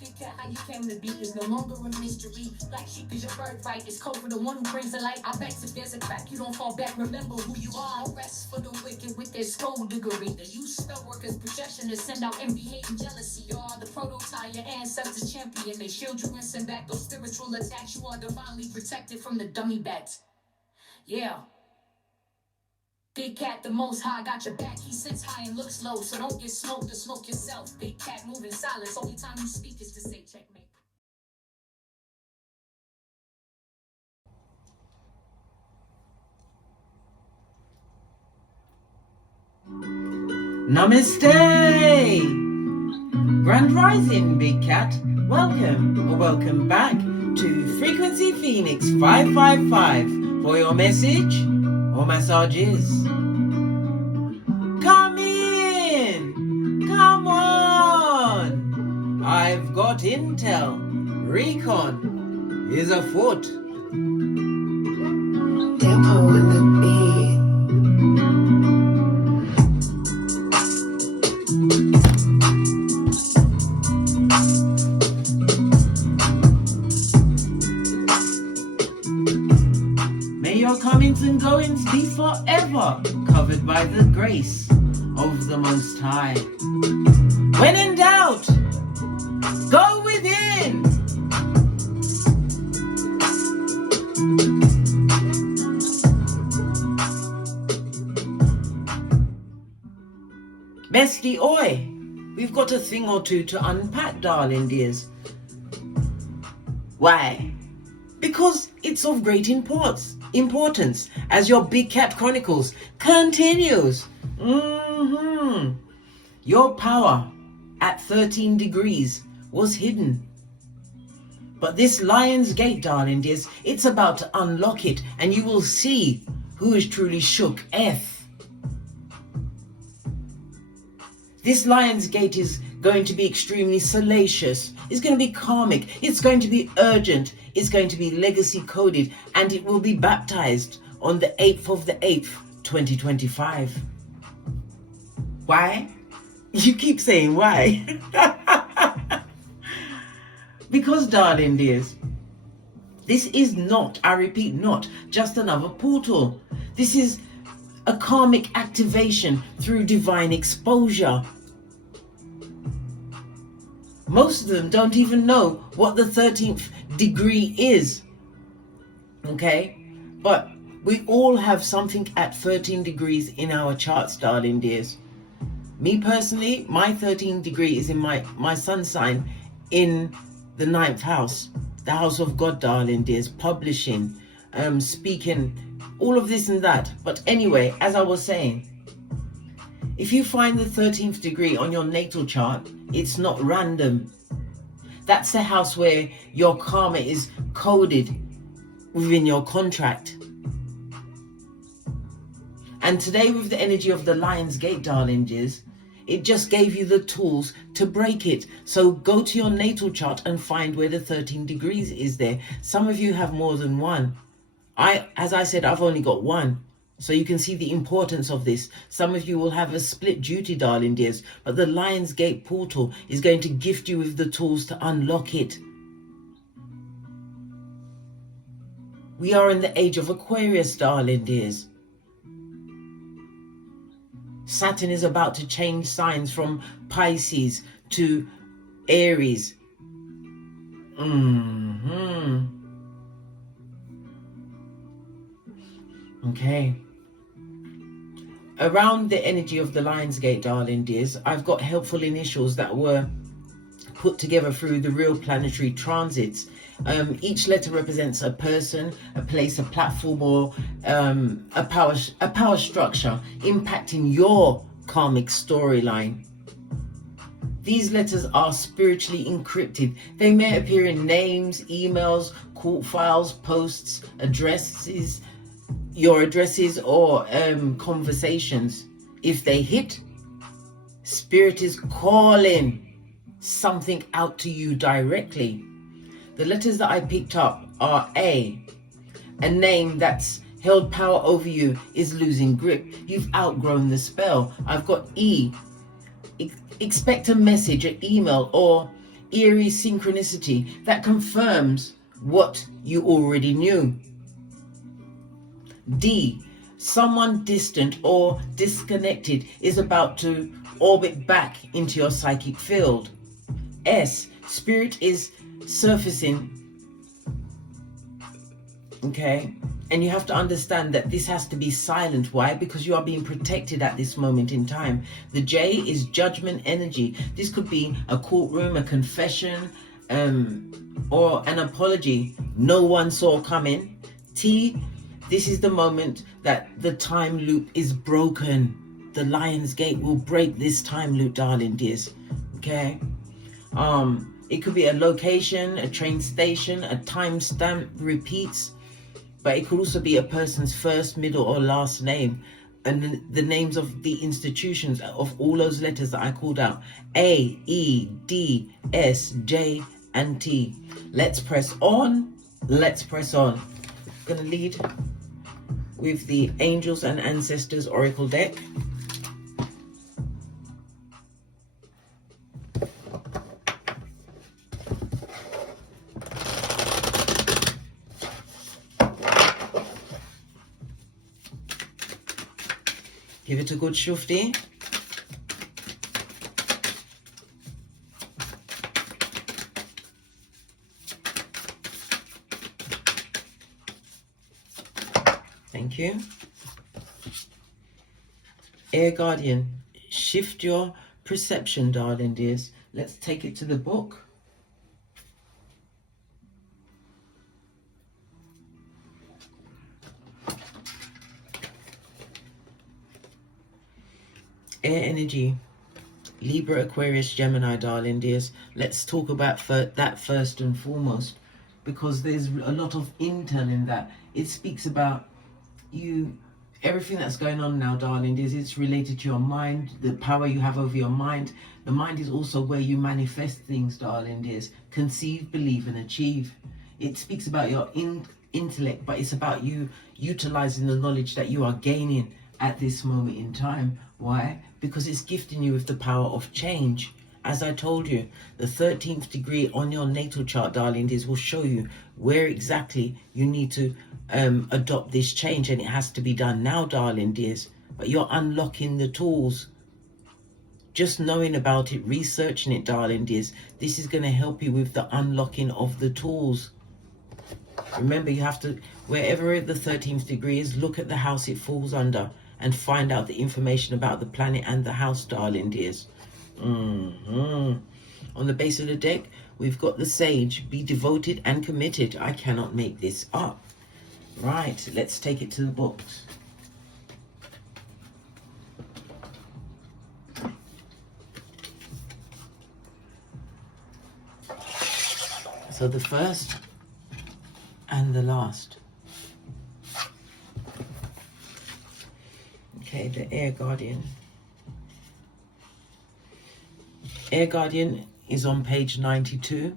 Big cat, how you came to be is no longer a mystery. Black sheep is your birthright. It's code for the one who brings the light. I bet if there's a crack, you don't fall back. Remember who you are. No rest for the wicked with their skullduggery. The use spell workers' projection to send out envy, hate, and jealousy. You are the prototype, your ancestors champion. They shield you and send back those spiritual attacks. You are divinely protected from the dummy bats. Yeah. Big cat, the most high, got your back. He sits high and looks low, so don't get smoked or smoke yourself. Big cat, moving silence. Only time you speak is to say checkmate. Namaste! Grand Rising, Big Cat. Welcome or welcome back to Frequency Phoenix 555 for your message or massages. Come in! Come on! I've got intel. Recon is afoot. Depot in the beat. May your comings and goings be forever covered by the grace of the Most High. When in doubt, go within. Bestie Oi, we've got a thing or two to unpack, darling dears. Why? Because it's of great importance as your Big Cat Chronicles continues. Your power at 13 degrees was hidden. But this Lion's Gate, darling dears, it's about to unlock it, and you will see who is truly SHOOKETH. This Lion's Gate is going to be extremely salacious. It's going to be karmic. It's going to be urgent. It's going to be legacy coded, and it will be baptized on the 8th of the 8th, 2025. Why? You keep saying why? Because, darling dears, this is not, I repeat, not just another portal. This is a karmic activation through divine exposure. Most of them don't even know what the 13th degree is. Okay? But we all have something at 13 degrees in our charts, darling dears. Me personally, my 13th degree is in my sun sign in the 9th house. The house of God, darling dears. Publishing, speaking, all of this and that. But anyway, as I was saying, if you find the 13th degree on your natal chart, it's not random. That's the house where your karma is coded within your contract. And today, with the energy of the Lion's Gate, darling dears, it just gave you the tools to break it. So go to your natal chart and find where the 13 degrees is there. Some of you have more than one. As I said, I've only got one. So you can see the importance of this. Some of you will have a split duty, darling dears, but the Lion's Gate portal is going to gift you with the tools to unlock it. We are in the age of Aquarius, darling dears. Saturn is about to change signs from Pisces to Aries. Okay. Around the energy of the Lion's Gate, darling dears, I've got helpful initials that were put together through the real planetary transits. Each letter represents a person, a place, a platform, or a power structure impacting your karmic storyline. These letters are spiritually encrypted. They may appear in names, emails, court files, posts, addresses, your addresses, or conversations. If they hit, Spirit is calling something out to you directly. The letters that I picked up are A name that's held power over you is losing grip. You've outgrown the spell. I've got E. Expect a message, an email, or eerie synchronicity that confirms what you already knew. D, someone distant or disconnected is about to orbit back into your psychic field. S, spirit is surfacing. Okay, and you have to understand that this has to be silent. Why? Because you are being protected at this moment in time. The J is judgment energy. This could be a courtroom, a confession, or an apology no one saw coming. T, this is the moment that the time loop is broken. The Lion's Gate will break this time loop, darling dears. Okay. It could be a location, a train station, a timestamp repeats, but it could also be a person's first, middle, or last name, and the names of the institutions of all those letters that I called out: A, E, D, S, J, and T. Let's press on. Let's press on. I'm gonna lead with the Angels and Ancestors Oracle deck. Give it a good shufti. Thank you. Air Guardian, shift your perception, darling dears. Let's take it to the book. Air energy, Libra, Aquarius, Gemini, darling dears. Let's talk about that first and foremost, because there's a lot of intel in that. It speaks about you, everything that's going on now, darling dears. It's related to your mind, the power you have over your mind. The mind is also where you manifest things, darling dears. Conceive, believe, and achieve. It speaks about your intellect, but it's about you utilizing the knowledge that you are gaining at this moment in time. Why? Because it's gifting you with the power of change. As I told you, the 13th degree on your natal chart, darling dears, will show you where exactly you need to adopt this change, and it has to be done now, darling dears. But you're unlocking the tools. Just knowing about it, researching it, darling dears, this is going to help you with the unlocking of the tools. Remember, you have to, wherever the 13th degree is, look at the house it falls under and find out the information about the planet and the house, darling dears. On the base of the deck, we've got the Sage. Be devoted and committed. I cannot make this up. Right, let's take it to the books. So the first and the last. Okay, the Air Guardian. Air Guardian is on page 92.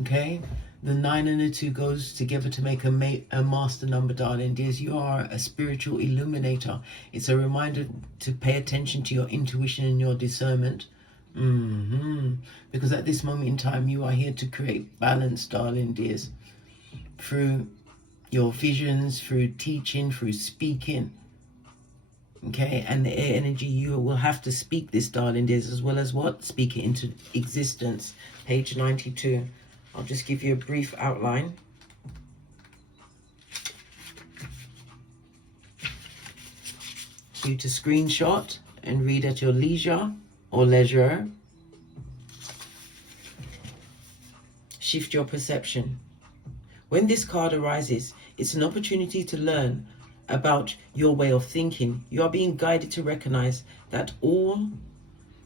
Okay, the 9 and the 2 goes together to make a master number, darling dears. You are a spiritual illuminator. It's a reminder to pay attention to your intuition and your discernment. Because at this moment in time, you are here to create balance, darling dears, through your visions, through teaching, through speaking. Okay, and the air energy, you will have to speak this, darling dears, as well as what? Speak it into existence. Page 92. I'll just give you a brief outline. For you to screenshot and read at your leisure or leisure. Shift your perception. When this card arises, it's an opportunity to learn about your way of thinking. You are being guided to recognize that all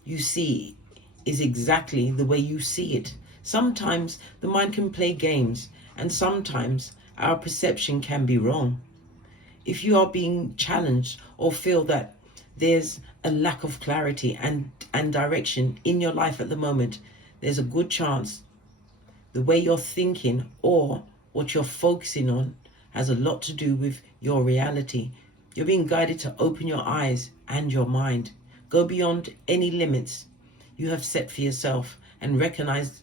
you see is exactly the way you see it. Sometimes the mind can play games, and sometimes our perception can be wrong. If you are being challenged or feel that there's a lack of clarity and direction in your life at the moment, there's a good chance the way you're thinking or what you're focusing on has a lot to do with your reality. You're being guided to open your eyes and your mind. Go beyond any limits you have set for yourself and recognize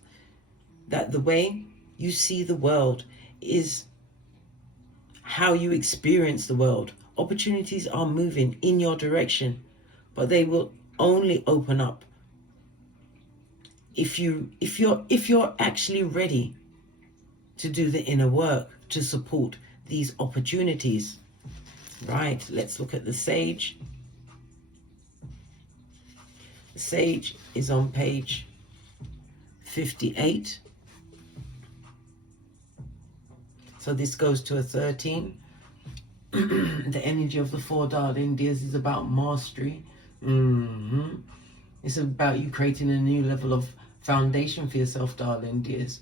that the way you see the world is how you experience the world. Opportunities are moving in your direction, but they will only open up if you're actually ready to do the inner work to support these opportunities. Right, let's look at the Sage. The Sage is on page 58. So this goes to a 13. The energy of the 4, darling dears, is about mastery. It's about you creating a new level of foundation for yourself, darling dears.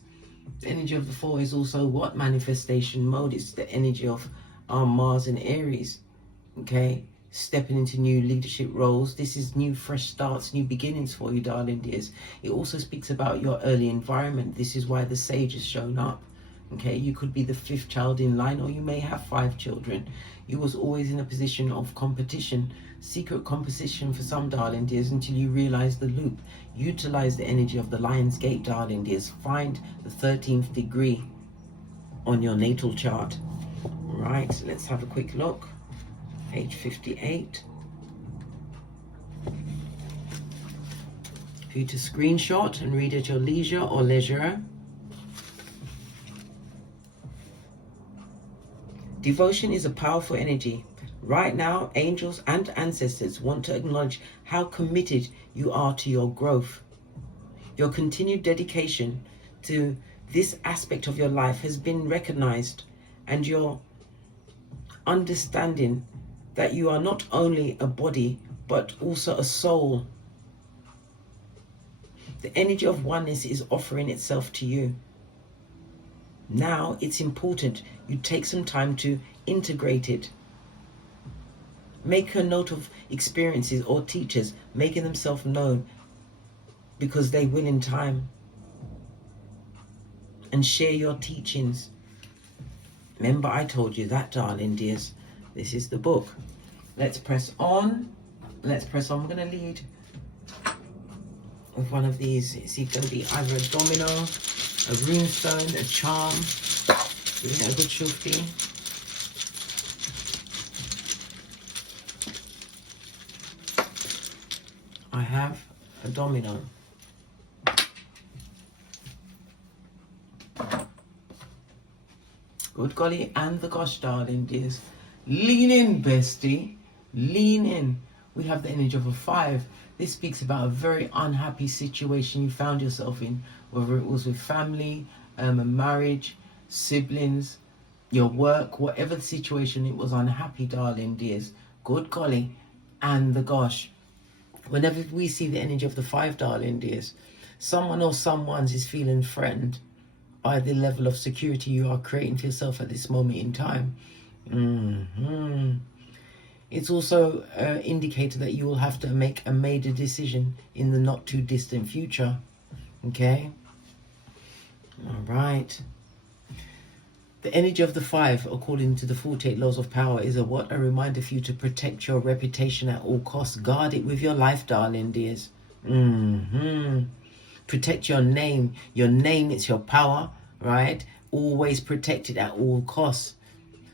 The energy of the 4 is also what? Manifestation mode. It's the energy of Mars and Aries. Okay, stepping into new leadership roles. This is new, fresh starts, new beginnings for you, darling dears. It also speaks about your early environment. This is why the Sage has shown up. Okay, you could be the 5th child in line, or you may have 5 children. You was always in a position of competition, secret competition for some, darling dears, until you realize the loop. Utilize the energy of the Lion's Gate, darling dears. Find the 13th degree on your natal chart. Right, let's have a quick look. Page 58. For you to screenshot and read at your leisure or leisure. Devotion is a powerful energy. Right now, angels and ancestors want to acknowledge how committed you are to your growth. Your continued dedication to this aspect of your life has been recognized, and your understanding that you are not only a body, but also a soul. The energy of oneness is offering itself to you. Now it's important you take some time to integrate it. Make a note of experiences or teachers making themselves known, because they will in time. And share your teachings. Remember, I told you that, darling dears. This is the book. Let's press on. Let's press on. We're going to lead with one of these. It's going to be either a domino, a runestone, a charm. Give it a good shufti. I have a domino. Good golly, and the gosh, darling dears. Lean in, bestie. Lean in. We have the energy of a 5. This speaks about a very unhappy situation you found yourself in, whether it was with family, a marriage, siblings, your work, whatever the situation, it was unhappy, darling dears. Good golly, and the gosh. Whenever we see the energy of the 5, darling dears, someone or someone's is feeling threatened by the level of security you are creating for yourself at this moment in time. It's also an indicator that you will have to make a major decision in the not too distant future. Okay? All right. The energy of the 5, according to the 48 laws of power, is a reminder for you to protect your reputation at all costs. Guard it with your life, darling dears. Protect your name. Your name, it's your power, right? Always protect it at all costs,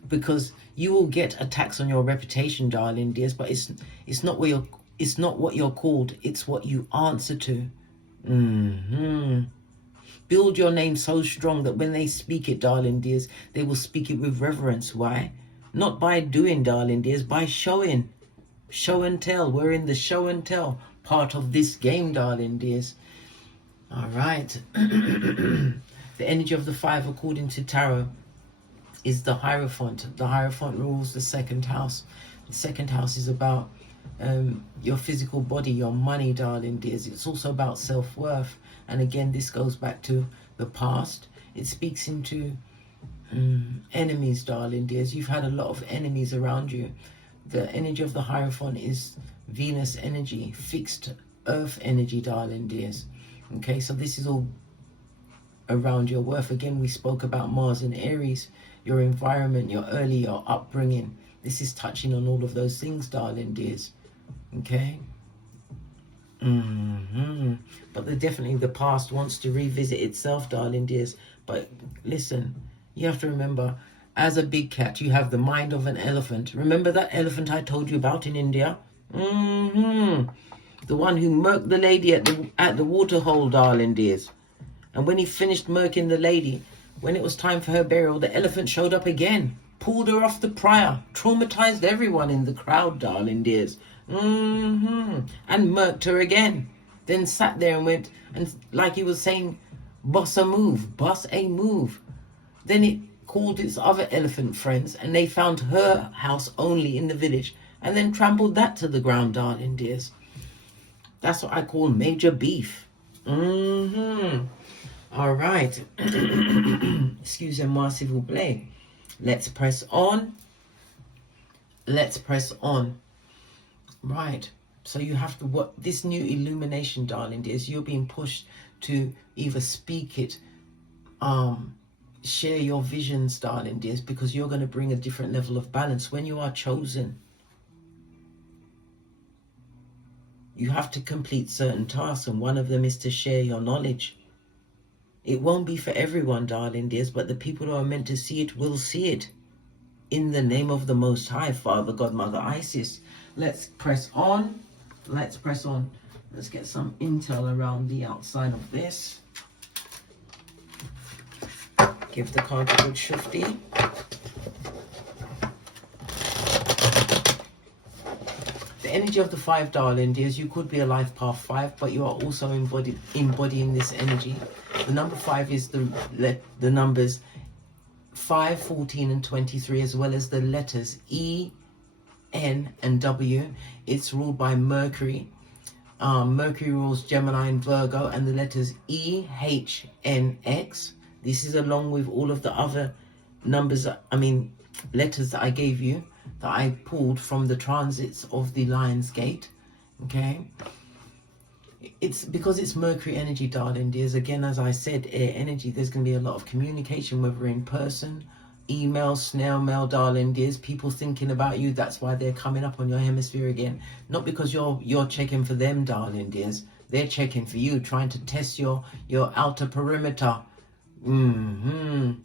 because you will get attacks on your reputation, darling dears. But it's not what you're called. It's what you answer to. Build your name so strong that when they speak it, darling dears, they will speak it with reverence. Why? Not by doing, darling dears, by showing. Show and tell. We're in the show and tell part of this game, darling dears. All right. The energy of the 5, according to tarot, is the Hierophant. The Hierophant rules the 2nd house. The 2nd house is about your physical body, your money, darling dears. It's also about self-worth. And again, this goes back to the past. It speaks into enemies, darling dears. You've had a lot of enemies around you. The energy of the Hierophant is Venus energy, fixed earth energy, darling dears. Okay, so this is all around your worth. Again, we spoke about Mars and Aries, your environment, your upbringing. This is touching on all of those things, darling dears. Okay. But definitely the past wants to revisit itself, darling dears. But listen, you have to remember, as a big cat, you have the mind of an elephant. Remember that elephant I told you about in India? The one who murked the lady at the water hole, darling dears. And when he finished murking the lady, when it was time for her burial, the elephant showed up again, pulled her off the pyre, traumatized everyone in the crowd, darling dears. And murked her again. Then sat there and went, and like he was saying, boss a move, boss a move. Then it called its other elephant friends, and they found her house only in the village, and then trampled that to the ground, darling dears. That's what I call major beef. All right. Excusez-moi, s'il vous plaît. Let's press on. Let's press on. Right. So you have to, what this new illumination, darling dears, you're being pushed to either speak it, share your visions, darling dears, because you're going to bring a different level of balance when you are chosen. You have to complete certain tasks, and one of them is to share your knowledge. It won't be for everyone, darling dears, but the people who are meant to see it will see it. In the name of the Most High, Father, God, Mother, Isis. Let's press on. Let's press on. Let's get some intel around the outside of this. Give the card a good shufti. The energy of the 5, darling dears, you could be a life path 5, but you are also embodying this energy. The number 5 is the numbers 5, 14, and 23, as well as the letters E, N, and W. It's ruled by Mercury. Mercury rules Gemini and Virgo, and the letters E, H, N, X. This is along with all of the other numbers, letters that I gave you, that I pulled from the transits of the Lion's Gate. Okay? It's because it's Mercury energy, darling dears. Again, as I said, air energy, there's going to be a lot of communication, whether in person, email, snail mail, darling dears. People thinking about you. That's why they're coming up on your hemisphere again. Not because you're checking for them, darling dears. They're checking for you, trying to test your outer perimeter. The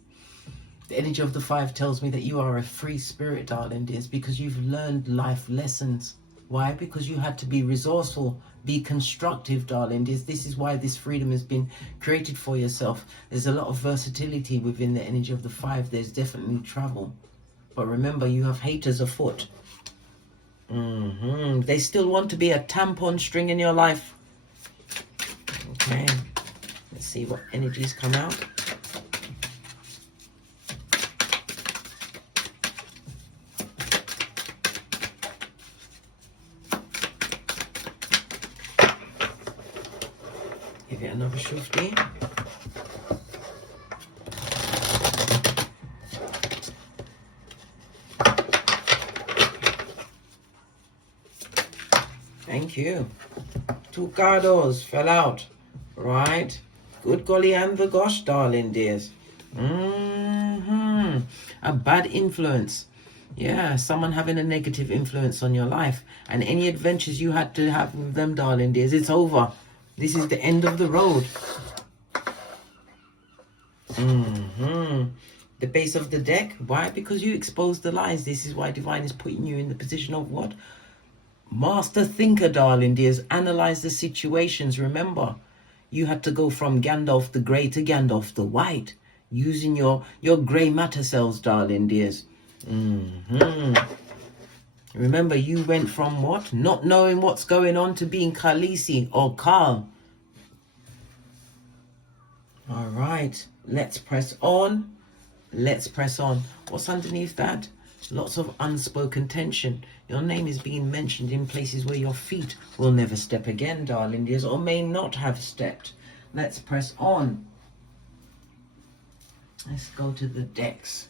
energy of the 5 tells me that you are a free spirit, darling dears, because you've learned life lessons. Why? Because you had to be resourceful, be constructive, darling dears. This is why this freedom has been created for yourself. There's a lot of versatility within the energy of the 5. There's definitely travel. But remember, you have haters afoot. They still want to be a tampon string in your life. Okay. Let's see what energies come out. Give it another shufti. Thank you. 2 cardos fell out. Right. Good golly and the gosh, darling dears. A bad influence. Yeah, someone having a negative influence on your life. And any adventures you had to have with them, darling dears, it's over. This is the end of the road. The base of the deck. Why? Because you exposed the lies. This is why Divine is putting you in the position of what? Master thinker, darling dears. Analyze the situations. Remember, you had to go from Gandalf the Grey to Gandalf the White, using your grey matter cells, darling dears. Remember, you went from what? Not knowing what's going on to being Khaleesi or Khal. All right, let's press on. Let's press on. What's underneath that? Lots of unspoken tension. Your name is being mentioned in places where your feet will never step again, darling dears, or may not have stepped. Let's press on. Let's go to the decks.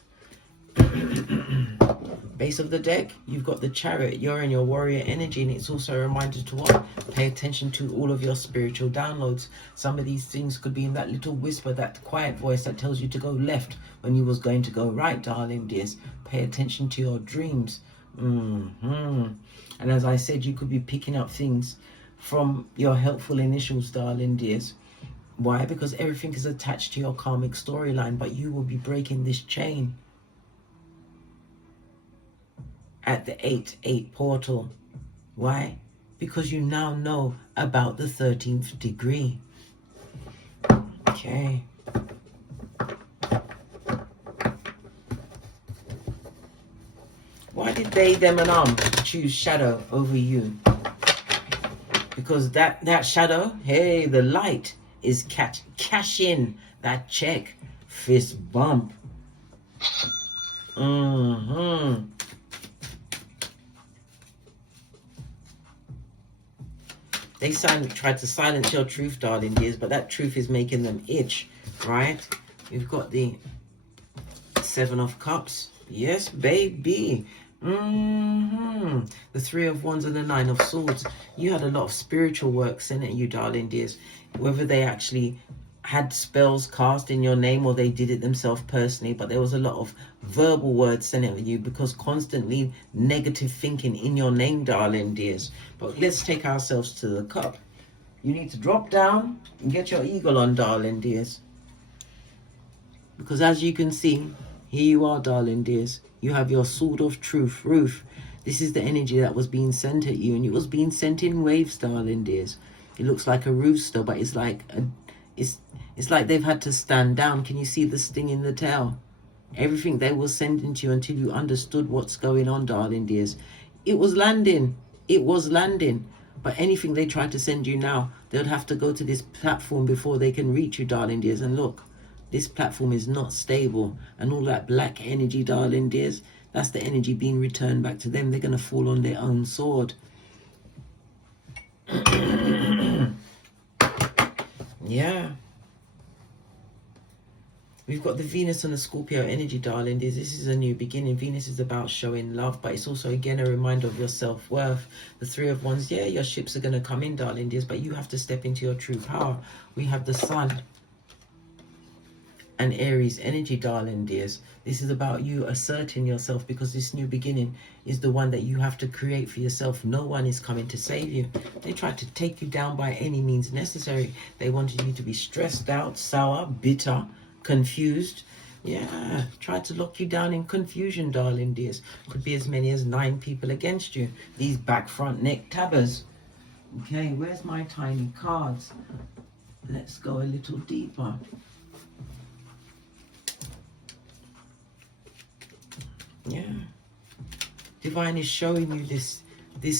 Base of the deck, you've got the Chariot. You're in your warrior energy, and it's also a reminder to what? Pay attention to all of your spiritual downloads. Some of these things could be in that little whisper, that quiet voice that tells you to go left when you was going to go right, darling dears. Pay attention to your dreams. And as I said, you could be picking up things from your helpful initials, darling dears. Why? Because everything is attached to your karmic storyline, but you will be breaking this chain at the 8-8 portal. Why? Because you now know about the 13th degree. Okay. Why did they, them, and choose shadow over you? Because that shadow, hey, the light is cash in that check. Fist bump. They tried to silence your truth, darling dears, but that truth is making them itch, right? You've got the 7 of Cups. Yes, baby. The 3 of Wands and the 9 of Swords. You had a lot of spiritual work sent at you, darling dears. Whether they actually had spells cast in your name or they did it themselves personally, but there was a lot of verbal words sent at you because constantly negative thinking in your name, darling dears. But let's take ourselves to the cup. You need to drop down and get your eagle on, darling dears. Because as you can see, here you are, darling dears. You have your sword of truth, Ruth. This is the energy that was being sent at you, and it was being sent in waves, darling dears. It looks like a rooster, but it's like it's like they've had to stand down. Can you see the sting in the tail? Everything they were sending to you until you understood what's going on, darling dears. It was landing. It was landing. But anything they try to send you now, they'll have to go to this platform before they can reach you, darling dears. And look, this platform is not stable. And all that black energy, darling dears, that's the energy being returned back to them. They're going to fall on their own sword. Yeah. We've got the Venus and the Scorpio energy, darling. This is a new beginning. Venus is about showing love, but it's also, again, a reminder of your self-worth. The 3 of Wands, yeah, your ships are going to come in, darling dears, but you have to step into your true power. We have the Sun and Aries energy, darling dears. This is about you asserting yourself, because this new beginning is the one that you have to create for yourself. No one is coming to save you. They tried to take you down by any means necessary. They wanted you to be stressed out, sour, bitter, confused. Yeah, tried to lock you down in confusion, darling dears. Could be as many as 9 people against you. These back, front, neck tabbers. Okay, where's my tiny cards? Let's go a little deeper. Yeah. Divine is showing you this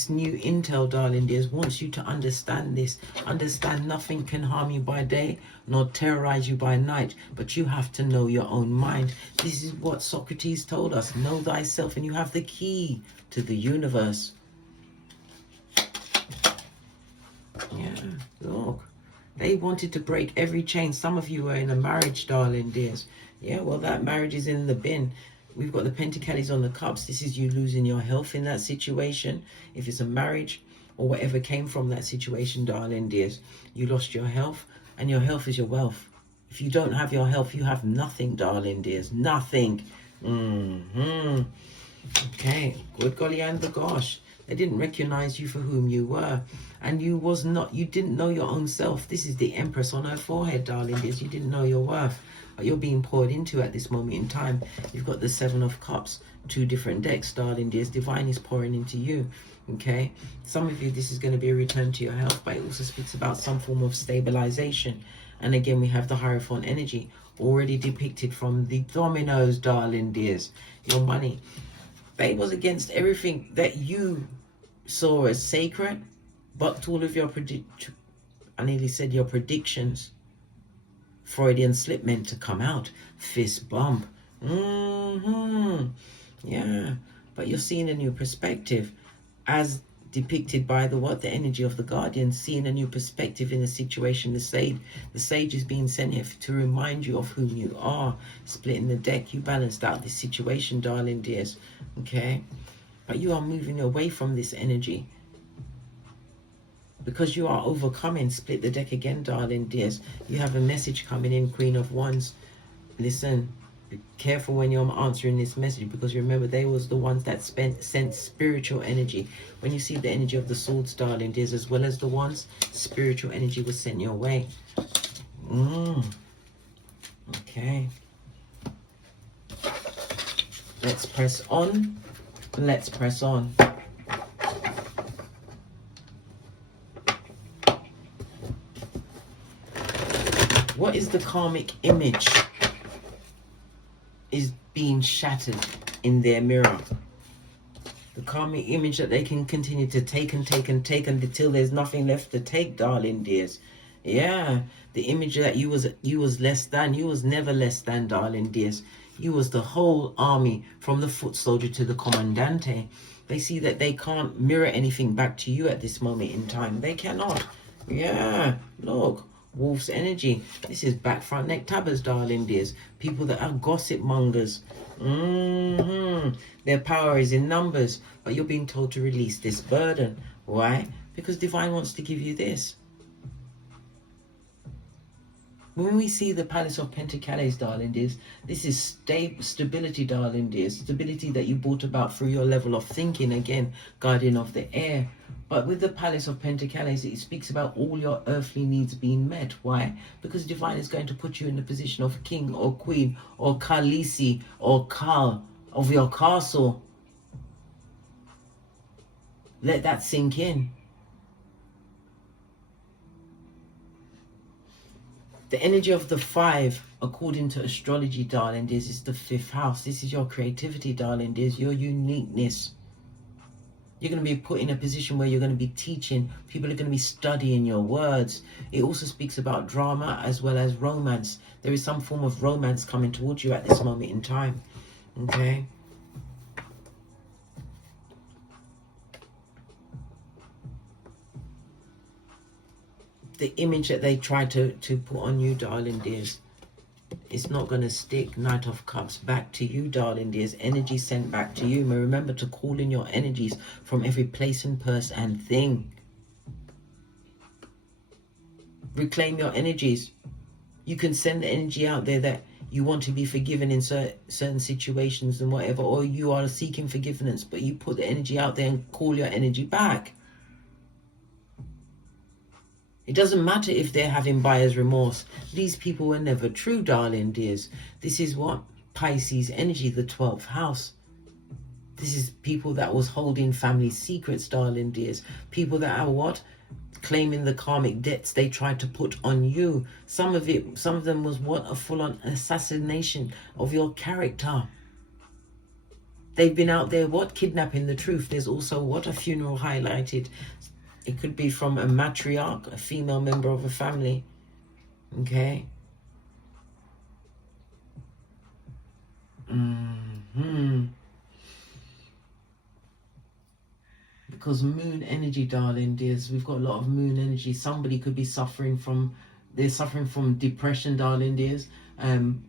new intel, darling dears. Wants you to understand this. Understand nothing can harm you by day, nor terrorize you by night. But you have to know your own mind. This is what Socrates told us. Know thyself, and you have the key to the universe. Yeah, look. They wanted to break every chain. Some of you were in a marriage, darling dears. Yeah, well, that marriage is in the bin. We've got the Pentacles on the Cups. This is you losing your health in that situation. If it's a marriage or whatever came from that situation, darling dears, you lost your health, and your health is your wealth. If you don't have your health, you have nothing, darling dears. Nothing. Okay. Good golly and the gosh. They didn't recognize you for whom you were. And you didn't know your own self. This is the Empress on her forehead, darling dears. You didn't know your worth. But you're being poured into at this moment in time. You've got the 7 of Cups, 2 different decks, darling dears. Divine is pouring into you. Okay. Some of you, this is going to be a return to your health, but it also speaks about some form of stabilization. And again, we have the Hierophant energy already depicted from the dominoes, darling dears. Your money. They was against everything that you saw as sacred, but all of your I nearly said your predictions. Freudian slip meant to come out. Fist bump. Yeah. But you're seeing a new perspective, as depicted by the energy of the Guardian, seeing a new perspective in the situation. The sage is being sent here to remind you of whom you are. Splitting the deck, you balanced out this situation, darling dears. Okay. But you are moving away from this energy, because you are overcoming. Split the deck again, darling dears. You have a message coming in, Queen of Wands. Listen, Be careful when you're answering this message, because remember, they was the ones that sent spiritual energy. When you see the energy of the swords, darling dears, as well as the wands, spiritual energy was sent your way. Okay. Let's press on. Let's press on. What is the karmic image is being shattered in their mirror? The karmic image that they can continue to take and take and take until there's nothing left to take, darling dears. Yeah, the image that you was less than. You was never less than, darling dears. You was the whole army, from the foot soldier to the commandante. They see that they can't mirror anything back to you at this moment in time. They cannot. Yeah, look. Wolf's energy. This is back, front, neck tabbers, darling dears. People that are gossip mongers. Their power is in numbers, but you're being told to release this burden. Why? Because divine wants to give you this. When we see the Palace of Pentacles, darling dears, this is stability, darling dears. Stability that you brought about through your level of thinking, again, guardian of the air. But with the Palace of Pentacles, it speaks about all your earthly needs being met. Why? Because divine is going to put you in the position of king or queen or Khaleesi or Khal of your castle. Let that sink in. The energy of the 5, according to astrology, darling dears, is the 5th house. This is your creativity, darling dears, your uniqueness. You're going to be put in a position where you're going to be teaching. People are going to be studying your words. It also speaks about drama as well as romance. There is some form of romance coming towards you at this moment in time. Okay? The image that they try to put on you, darling dears, it's not going to stick. Knight of Cups, back to you, darling dears. Energy sent back to you. But remember to call in your energies from every place and person and thing. Reclaim your energies. You can send the energy out there that you want to be forgiven in certain situations and whatever, or you are seeking forgiveness, but you put the energy out there and call your energy back. It doesn't matter if they're having buyer's remorse. These people were never true, darling dears. This is what? Pisces energy, the 12th house. This is people that was holding family secrets, darling dears. People that are what? Claiming the karmic debts they tried to put on you. Some of them was what? A full-on assassination of your character. They've been out there, what? Kidnapping the truth. There's also what? A funeral highlighted. It could be from a matriarch, a female member of a family. Okay? Because moon energy, darling dears, we've got a lot of moon energy. Somebody could be suffering from, they're suffering from depression, darling dears.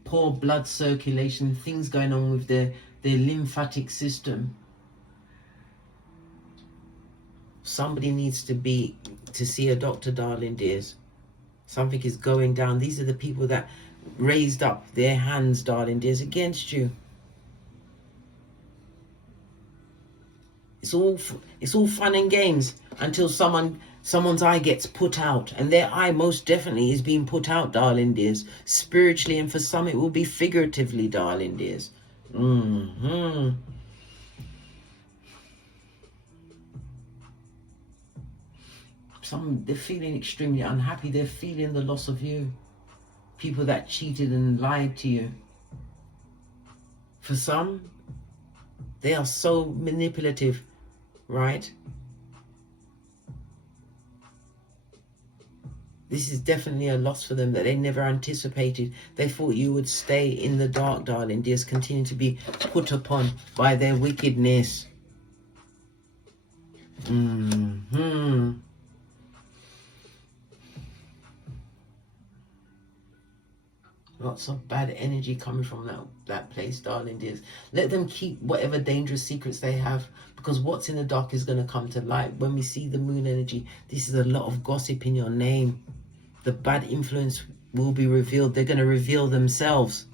Poor blood circulation, things going on with their lymphatic system. Somebody needs to see a doctor, darling dears. Something is going down. These are the people that raised up their hands, darling dears, against you. It's all fun and games until someone's eye gets put out, and their eye most definitely is being put out, darling dears. Spiritually, and for some it will be figuratively, darling dears. Some, they're feeling extremely unhappy. They're feeling the loss of you. People that cheated and lied to you. For some, they are so manipulative, right? This is definitely a loss for them that they never anticipated. They thought you would stay in the dark, darling dears, continue to be put upon by their wickedness. Lots of bad energy coming from that place, darling dears. Let them keep whatever dangerous secrets they have, because what's in the dark is going to come to light. When we see the moon energy, this is a lot of gossip in your name. The bad influence will be revealed. They're going to reveal themselves.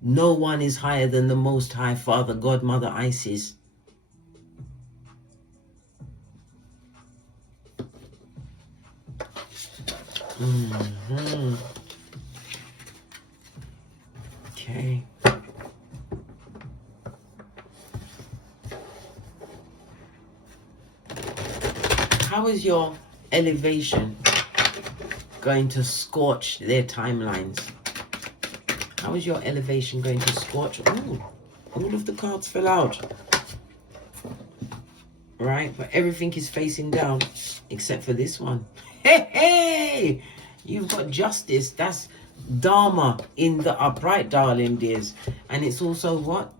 No one is higher than the Most High Father, God, Mother Isis. Okay. How is your elevation going to scorch their timelines? How is your elevation going to scorch? Ooh, all of the cards fell out. Right, but everything is facing down except for this one. Hey, you've got justice. That's Dharma in the upright, darling dears. And it's also what?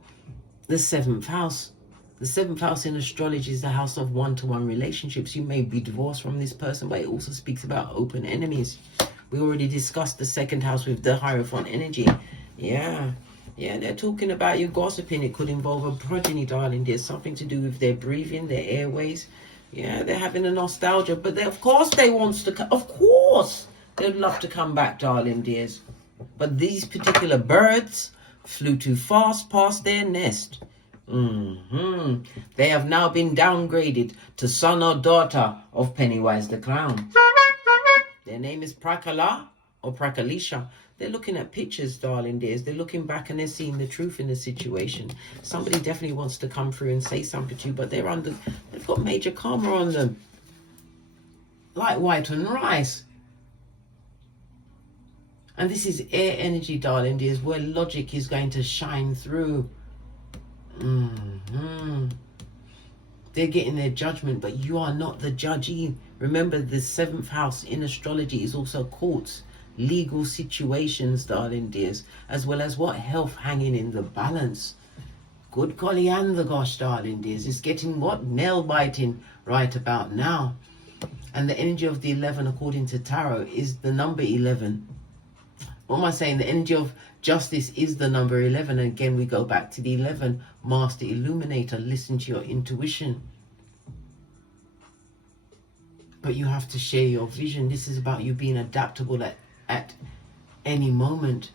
The 7th house. The 7th house in astrology is the house of one-to-one relationships. You may be divorced from this person, but it also speaks about open enemies. We already discussed the 2nd house with the Hierophant energy. Yeah, they're talking about you gossiping. It could involve a progeny, darling. There's something to do with their breathing, their airways. Yeah, they're having a nostalgia, but of course they wants to come. Of course they'd love to come back, darling dears. But these particular birds flew too fast past their nest. They have now been downgraded to son or daughter of Pennywise the Clown. Their name is Prakala or Prakalisha. They're looking at pictures, darling dears. They're looking back and they're seeing the truth in the situation. Somebody definitely wants to come through and say something to you, but they've got major karma on them. Like white and rice. And this is air energy, darling dears, where logic is going to shine through. They're getting their judgment, but you are not the judgee. Remember, the 7th house in astrology is also courts, legal situations, darling dears, as well as what? Health hanging in the balance. Good golly and the gosh, darling dears, it's getting what? Nail biting right about now. And the energy of the 11, according to tarot, is the number 11. What am I saying? The energy of justice is the number 11. And again, we go back to the 11. Master Illuminator. Listen to your intuition. But you have to share your vision. This is about you being adaptable at any moment.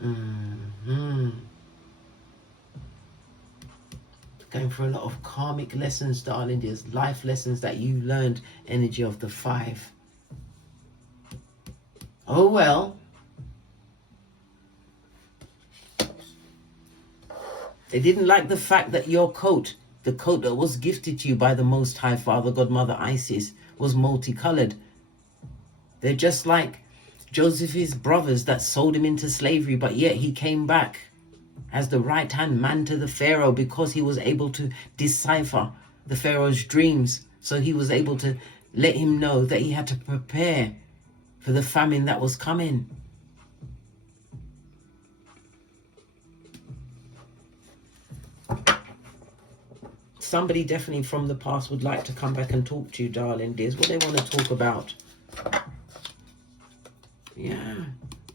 Going for a lot of karmic lessons, darling. There's life lessons that you learned. Energy of the 5. Oh, well. They didn't like the fact that your coat, the coat that was gifted to you by the Most High Father, Godmother Isis, was multicolored. They're just like Joseph's brothers that sold him into slavery, but yet he came back as the right-hand man to the Pharaoh because he was able to decipher the Pharaoh's dreams. So he was able to let him know that he had to prepare for the famine that was coming. Somebody definitely from the past would like to come back and talk to you, darling dears. What they want to talk about. Yeah,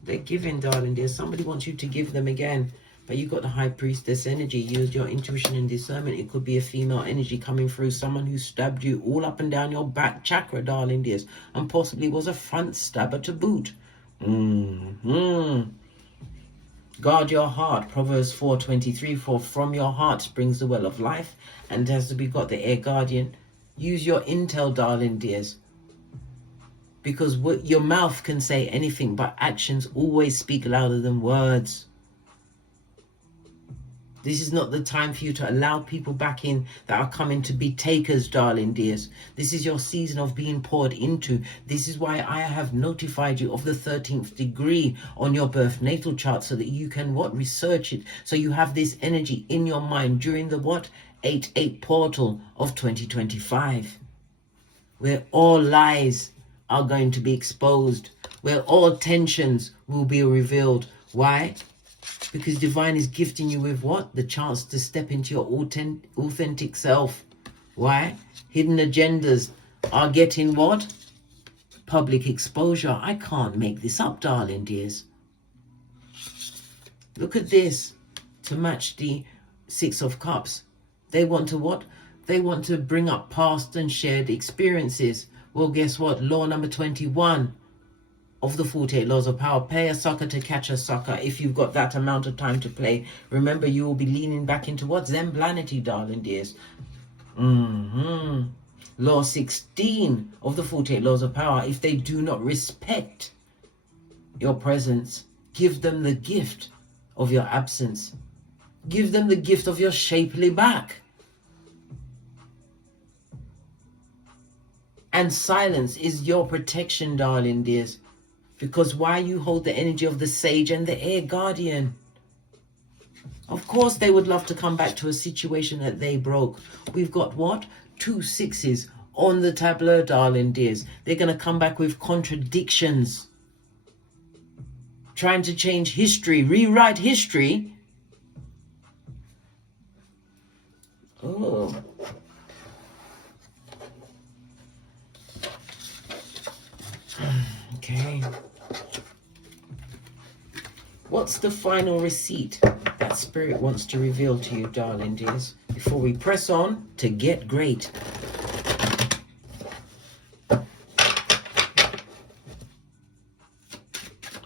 they're giving, darling dears. Somebody wants you to give them again. But you've got the High Priestess energy. Use your intuition and discernment. It could be a female energy coming through. Someone who stabbed you all up and down your back chakra, darling dears. And possibly was a front stabber to boot. Guard your heart. Proverbs 4:23. For from your heart springs the well of life. And as we got the air guardian, use your intel, darling dears. Because your mouth can say anything, but actions always speak louder than words. This is not the time for you to allow people back in that are coming to be takers, darling dears. This is your season of being poured into. This is why I have notified you of the 13th degree on your birth natal chart so that you can research it. So you have this energy in your mind during the 8-8 portal of 2025. Where all lies are going to be exposed. Where all tensions will be revealed. Why? Because divine is gifting you with the chance to step into your authentic self. Why? Hidden agendas are getting public exposure. I can't make this up, darling dears. Look at this. To match the 6 of Cups. They want to They want to bring up past and shared experiences. Well, guess what? Law number 21 of the 48 laws of power. Play a sucker to catch a sucker. If you've got that amount of time to play, remember you will be leaning back into what? Zen planety, darling dears. Law 16 of the 48 laws of power. If they do not respect your presence, give them the gift of your absence. Give them the gift of your shapely back. And silence is your protection, darling dears. Because why you hold the energy of the sage and the air guardian? Of course they would love to come back to a situation that they broke. We've got what? 2 6s on the tableau, darling dears. They're going to come back with contradictions. Trying to change history, rewrite history. Oh. Okay. What's the final receipt that Spirit wants to reveal to you, darling dears, before we press on to get great?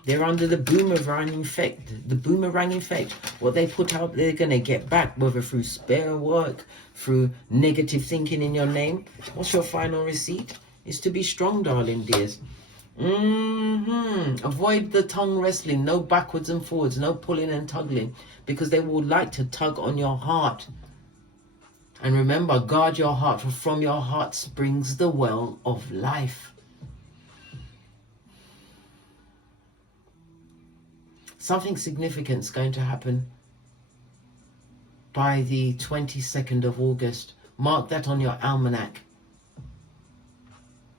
They're under the boomerang effect. The boomerang effect. What they put out, they're going to get back, whether through spare work, through negative thinking in your name. What's your final receipt? It's to be strong, darling dears. Avoid the tongue wrestling. No backwards and forwards. No pulling and tugging. Because they will like to tug on your heart. And remember, guard your heart. For from your heart springs the well of life. Something significant is going to happen by the 22nd of August. Mark that on your almanac.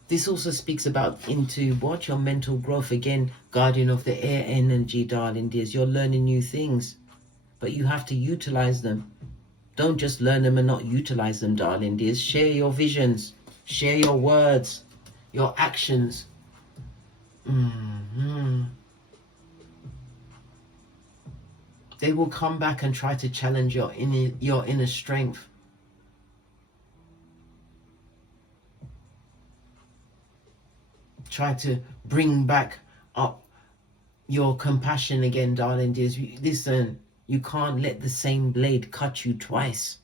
This also speaks about into what? Your mental growth. Again, guardian of the air energy, darling dears. You're learning new things, but you have to utilize them. Don't just learn them and not utilize them, darling dears. Share your visions. Share your words. Your actions. They will come back and try to challenge your inner strength. Try to bring back up your compassion again, darling dears. Listen, you can't let the same blade cut you twice.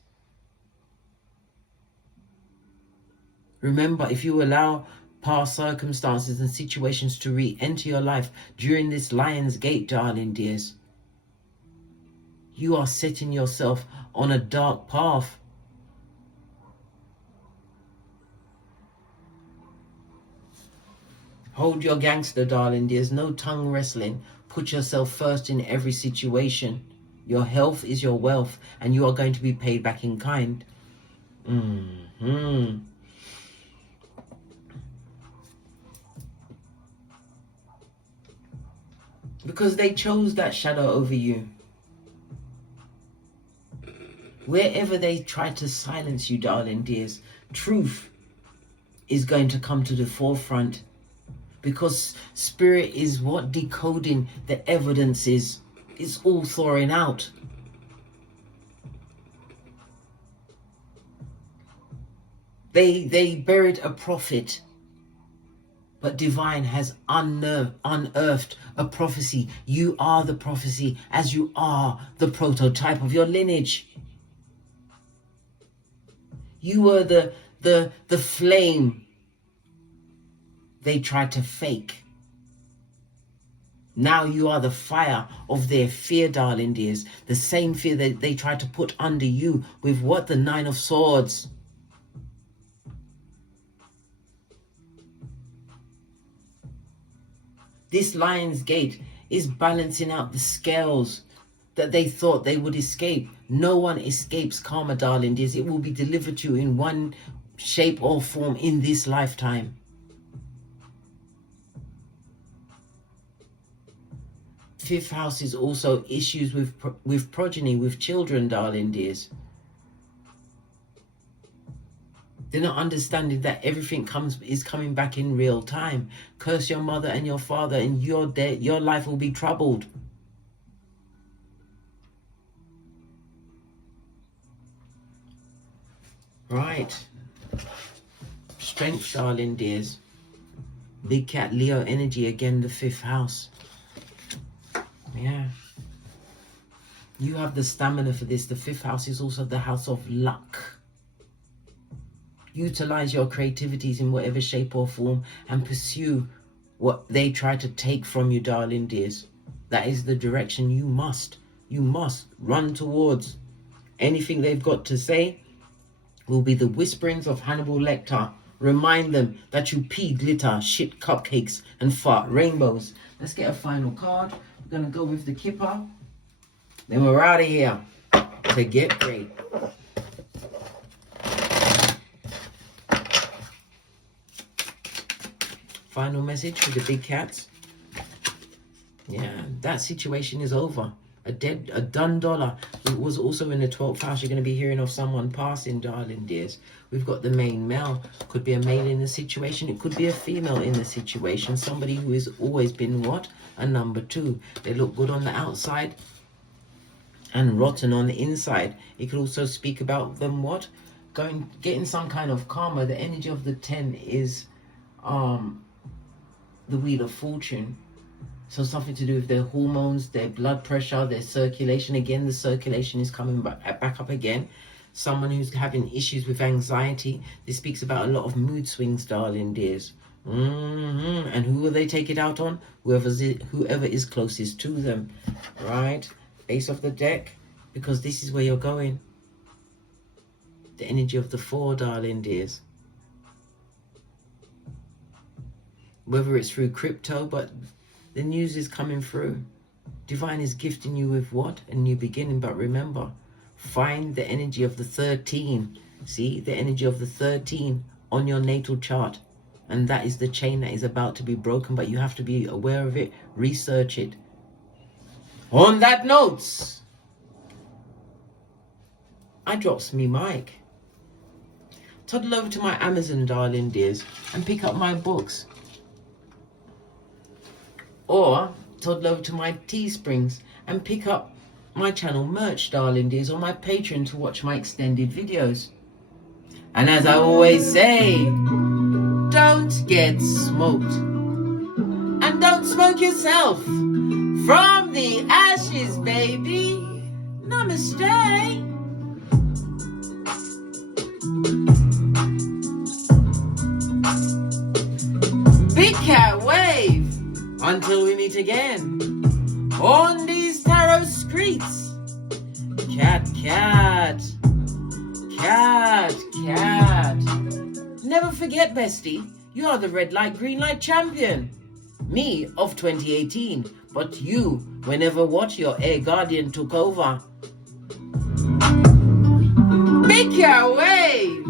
Remember, if you allow past circumstances and situations to re-enter your life during this Lion's Gate, darling dears, you are setting yourself on a dark path. Hold your gangster, darling. There's no tongue wrestling. Put yourself first in every situation. Your health is your wealth, and you are going to be paid back in kind. Because they chose that shadow over you. Wherever they try to silence you, darling dears, truth is going to come to the forefront. Because spirit is what? Decoding the evidence is. It's all thawing out. They buried a prophet, but divine has unearthed a prophecy. You are the prophecy, as you are the prototype of your lineage. You were the flame they tried to fake. Now you are the fire of their fear, darling dears. The same fear that they tried to put under you with what? The 9 of Swords. This Lion's Gate is balancing out the scales that they thought they would escape. No one escapes karma, darling dears. It will be delivered to you in one shape or form in this lifetime. Fifth house is also issues with progeny, with children, darling dears. They're not understanding that everything is coming back in real time. Curse your mother and your father, and your life will be troubled. Right. Strength, darling dears. Big cat, Leo energy, again, the 5th house. Yeah. You have the stamina for this. The 5th house is also the house of luck. Utilize your creativities in whatever shape or form and pursue what they try to take from you, darling dears. That is the direction you must run towards. Anything they've got to say will be the whisperings of Hannibal Lecter. Remind them that you pee glitter, shit cupcakes, and fart rainbows. Let's get a final card. We're going to go with the Kipper. Then we're out of here to get great. Final message for the big cats. Yeah, that situation is over. A done dollar. It was also in the 12th house. You're going to be hearing of someone passing, darling dears. We've got the main male. Could be a male in the situation. It could be a female in the situation. Somebody who has always been what? A number 2. They look good on the outside and rotten on the inside. It could also speak about them what? Getting some kind of karma. The energy of the 10 is the Wheel of Fortune. So something to do with their hormones, their blood pressure, their circulation. Again, the circulation is coming back up again. Someone who's having issues with anxiety. This speaks about a lot of mood swings, darling dears. And who will they take it out on? Whoever is closest to them. Right? Ace of the deck. Because this is where you're going. The energy of the 4, darling dears. Whether it's through crypto, but the news is coming through. Divine is gifting you with what? A new beginning. But remember, find the energy of the 13. See, the energy of the 13 on your natal chart. And that is the chain that is about to be broken. But you have to be aware of it. Research it. On that note, I drops me mic. Toddle over to my Amazon, darling dears, and pick up my books. Or toddle over to my Teesprings and pick up my channel merch, darling dears, or my Patreon to watch my extended videos. And as I always say, don't get smoked. And don't smoke yourself. From the ashes, baby. Namaste. Big cat wave. Until we meet again on these tarot streets. Cat, cat, cat, cat. Never forget, bestie, you are the red light, green light champion. Me of 2018, but you, whenever what your air guardian took over. Make your wave.